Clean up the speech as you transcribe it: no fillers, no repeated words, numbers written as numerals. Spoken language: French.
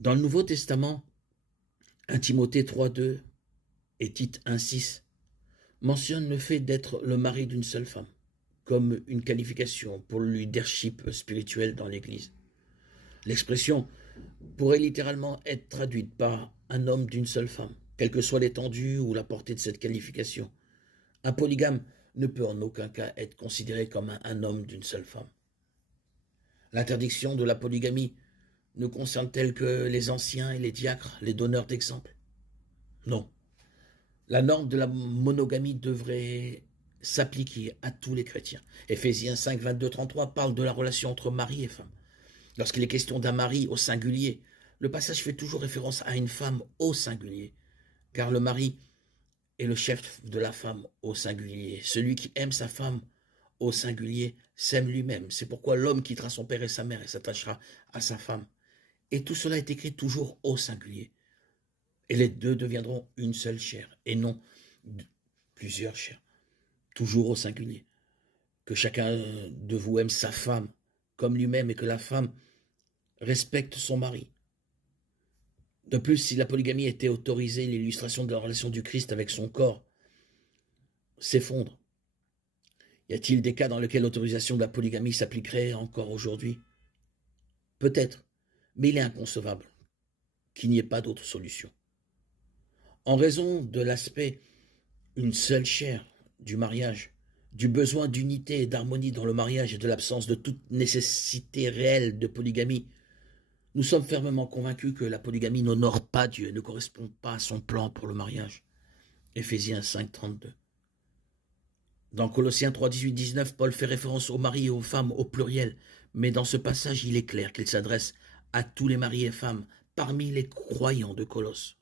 Dans le Nouveau Testament, 1 Timothée 3,2 et Tite 1,6 mentionnent le fait d'être le mari d'une seule femme, comme une qualification pour le leadership spirituel dans l'Église. L'expression pourrait littéralement être traduite par un homme d'une seule femme, quelle que soit l'étendue ou la portée de cette qualification. Un polygame ne peut en aucun cas être considéré comme un homme d'une seule femme. L'interdiction de la polygamie ne concerne-t-elle que les anciens et les diacres, les donneurs d'exemple? Non. La norme de la monogamie devrait s'appliquer à tous les chrétiens. Éphésiens 5, 22, 33 parle de la relation entre mari et femme. Lorsqu'il est question d'un mari au singulier, le passage fait toujours référence à une femme au singulier, car le mari est le chef de la femme au singulier. Celui qui aime sa femme au singulier s'aime lui-même. C'est pourquoi l'homme quittera son père et sa mère et s'attachera à sa femme. Et tout cela est écrit toujours au singulier. Et les deux deviendront une seule chair, et non plusieurs chairs. Toujours au singulier. Que chacun de vous aime sa femme comme lui-même et que la femme respecte son mari. De plus, si la polygamie était autorisée, l'illustration de la relation du Christ avec son corps s'effondre. Y a-t-il des cas dans lesquels l'autorisation de la polygamie s'appliquerait encore aujourd'hui? Peut-être, mais il est inconcevable qu'il n'y ait pas d'autre solution. En raison de l'aspect une seule chair du mariage, du besoin d'unité et d'harmonie dans le mariage et de l'absence de toute nécessité réelle de polygamie, nous sommes fermement convaincus que la polygamie n'honore pas Dieu et ne correspond pas à son plan pour le mariage. Éphésiens 5, 32. Dans Colossiens 3, 18, 19, Paul fait référence aux maris et aux femmes au pluriel, mais dans ce passage, il est clair qu'il s'adresse à tous les maris et femmes parmi les croyants de Colosse.